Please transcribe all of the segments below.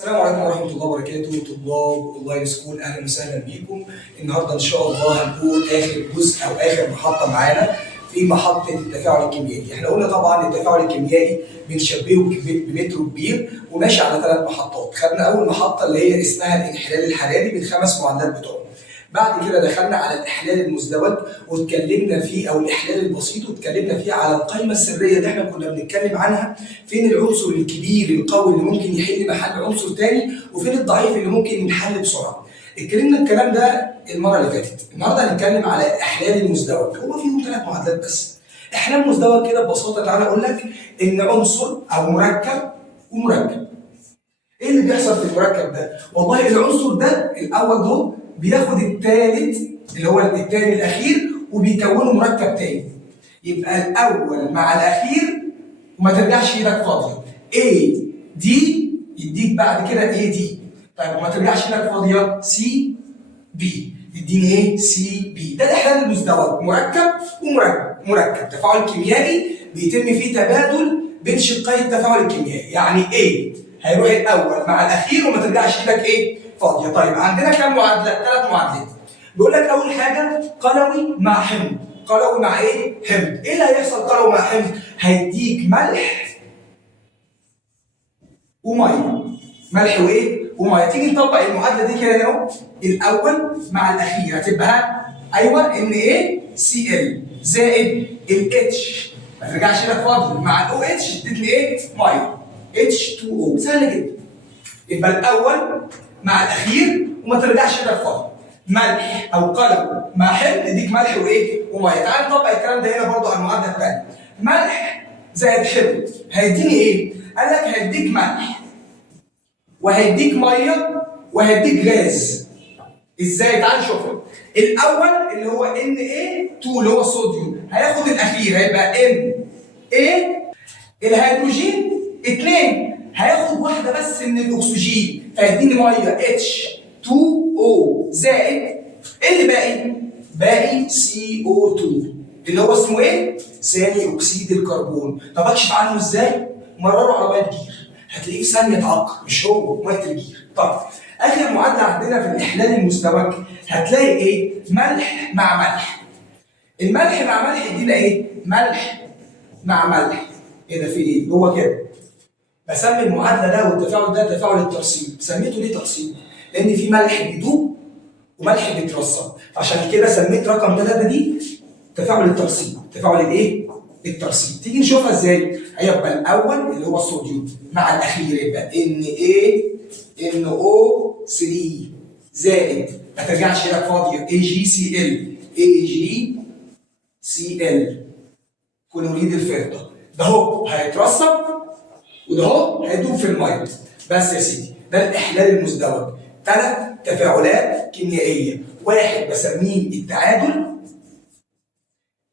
السلام عليكم ورحمة الله وبركاته. طلاب اونلاين سكول، اهلا وسهلا بيكم. النهارده ان شاء الله هنقول اخر جزء او اخر محطة معانا في محطة التفاعل الكيميائي. احنا قلنا طبعا التفاعل الكيميائي بنشبهه بمترو كبير وماشي على 3 محطات. خدنا اول محطة اللي هي اسمها الانحلال الحراري بالخمس معادلات بتوعه. بعد كده دخلنا على الاحلال المزدوج واتكلمنا فيه، او الاحلال البسيط، واتكلمنا فيه على القائمه السريه اللي احنا كنا بنتكلم عنها، فين العنصر الكبير القوي اللي ممكن يحل محل عنصر تاني، وفين الضعيف اللي ممكن ينحل بسرعه. اتكلمنا الكلام ده المره اللي فاتت. النهارده هنتكلم على الاحلال المزدوج. هو فيهم 3 معادلات بس. احلال مزدوج كده ببساطه، تعالى اقول لك ان عنصر او مركب ومركب. ايه اللي بيحصل في المركب ده؟ والله العنصر ده الاول ده بياخد الثالث اللي هو الثاني الاخير وبيكونوا مركب تاني. يبقى الاول مع الاخير وما ترجعش ايدك فاضيه. A D يديك بعد كده A D. طيب وما ترجعش ايدك فاضيه C B يديني ايه؟ C B. ده الاحلال المزدوج، مركب ومركب. تفاعل كيميائي بيتم فيه تبادل بين شقي التفاعل الكيميائي. يعني A هيروح الاول مع الاخير وما ترجعش ايدك ايه؟ فاضيه. طيب عندنا كام معادله؟ 3 معادلات. بيقول لك اول حاجه قلوي مع حمض. قلوي مع ايه؟ حمض. ايه اللي هيحصل قلوي مع حمض؟ هيديك ملح وميه. ملح وايه؟ وميه. تيجي نطبق المعادله دي كده اهو. الاول مع الاخير هتبقى ايوه NaCl زائد الاتش، ما ترجعش ايدك فاضيه، مع الاو اتش ادتني ايه؟ ميه H2O. سهله جدا. يبقى الاول مع الاخير وما ترجعش ايدك فاضي. ملح او قلم مع حمض يديك ملح وايه؟ وميه. تعال نطبق الكلام ده هنا برضه على المعادله الثانيه. ملح زائد حمض هيديني ايه؟ قال لك هيديك ملح وهيديك ميه وهيديك غاز. ازاي؟ تعال نشوفها. الاول اللي هو Na2 اللي هو الصوديوم هياخد الاخير هيبقى Na. الهيدروجين 2 هياخد واحده بس من الاكسجين فيديني ميه H2O زائد اللي باقي CO2 اللي هو اسمه ايه؟ ثاني اكسيد الكربون. طب اكشف عنه ازاي؟ مرره على ميه جير هتلاقيه في ثانيه اتعقم، مش هو ميه الجير. طب اخر معادله عندنا في الاحلال المزدوج هتلاقي ايه؟ ملح مع ملح. الملح مع ملح يدينا ايه؟ ملح مع ملح. ايه ده؟ في ايه؟ هو كده. بسمي المعادله ده والتفاعل ده تفاعل الترسيب. سميته ليه ترسيب؟ لان في ملح بيدوب وملح بيترسب، عشان كده سميت رقم 3 دي تفاعل الترسيب. تفاعل الايه؟ الترسيب. تيجي نشوفها ازاي؟ هيبقى الاول اللي هو الصوديوم مع الاخير يبقى NaNO3 زائد ما ترجعش ايدك فاضيه AgCl كلوريد الفضه. ده هو هيترسب وده هو هيدوب في الميه. بس يا سيدي ده الاحلال المزدوج. 3 تفاعلات كيميائيه. واحد بسميه التعادل،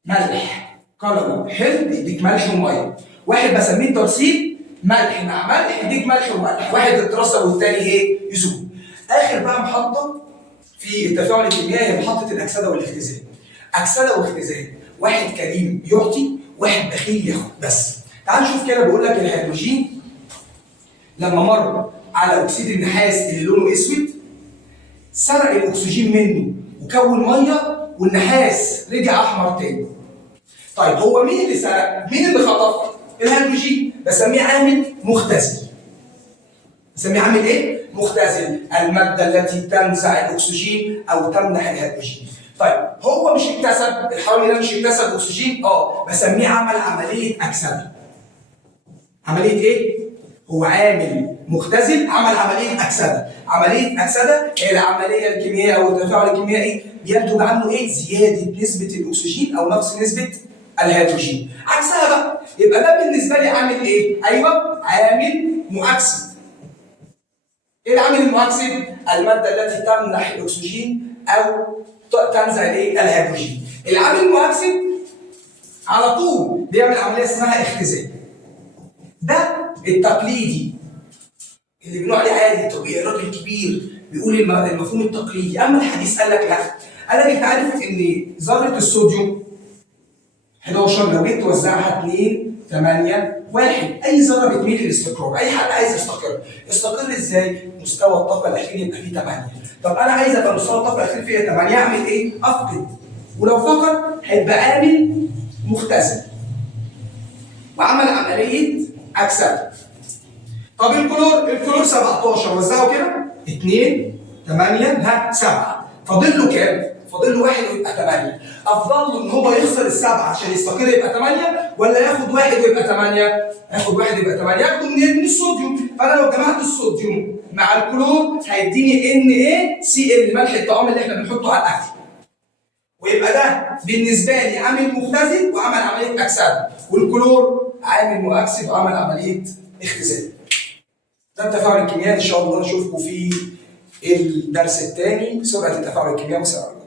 ملح قلم حمض يديك ملح وميه. واحد بسميه الترسيب، ملح مع ملح يديك ملح وملح. واحد يترسب والثاني ايه؟ يذوب. اخر بقى محطه في التفاعل الكيميائي هي محطه الاكسده والاختزال. اكسده واختزال، واحد كريم يعطي واحد بخيل ياخد. بس تعال نشوف كده. بيقول لك الهيدروجين لما مر على اكسيد النحاس اللي لونه اسود سرق الاكسجين منه وكون ميه والنحاس رجع احمر تاني. طيب هو مين اللي سرق؟ مين اللي خطف؟ الهيدروجين. بسميه عامل مختزل. بسميه عامل ايه؟ مختزل. الماده التي تنزع الاكسجين او تمنح الهيدروجين. طيب هو مش اكتسب الحرامي ده، مش اكتسب اكسجين؟ بسميه عمل عمليه اكسده. عمليه ايه؟ هو عامل مختزل عمل عمليه اكسده. عمليه اكسده هي العمليه الكيميائيه او التفاعل الكيميائي بينتج عنه ايه؟ زياده نسبه الاكسجين او نقص نسبه الهيدروجين. عكسها بقى يبقى ده بالنسبه لي عامل ايه؟ ايوه عامل مؤكسد. ايه العامل المؤكسد؟ الماده التي تمنح الاكسجين او تنزع الايه؟ الهيدروجين. العامل المؤكسد على طول بيعمل عمليه اسمها اختزال. ده التقليدي اللي بنقول عليه عادي. الطبيعي الراجل الكبير بيقول المفهوم التقليدي. اما الحديث قال لك لا. قال لك انت عارف ان ذره الصوديوم 11 لو جيت توزعها 2 8 واحد، اي ذره بتميل للاستقرار، اي حد عايز يستقر ازاي؟ مستوى الطاقه الاخير يبقى فيه 8. طب انا عايز ابقى مستوى الطاقه الاخير فيه 8، اعمل ايه؟ افقد، ولو فقد هيبقى عامل مختزل وعمل عمليه اكسده. طب الكلور 17 وزعه كده 2 8 7، فاضل له كام؟ فاضل له 1 ويبقى 8. افضل له ان هو يخسر السبعه عشان يستقر يبقى 8، ولا ياخد 1 ويبقى 8؟ ياخد 1 ويبقى 8، ياخده منين؟ من الصوديوم. فانا لو جمعت الصوديوم مع الكلور هيديني NaCl، ملح الطعام اللي احنا بنحطه على الاكل. ويبقى ده بالنسبه لي عامل مختزل وعمل عمليه اكسده، والكلور عامل مؤكسد وعمل عمليه اختزال. ده التفاعل الكيميائي. ان شاء الله نشوفكم في الدرس الثاني، سرعه التفاعل الكيميائي. والسلام عليكم.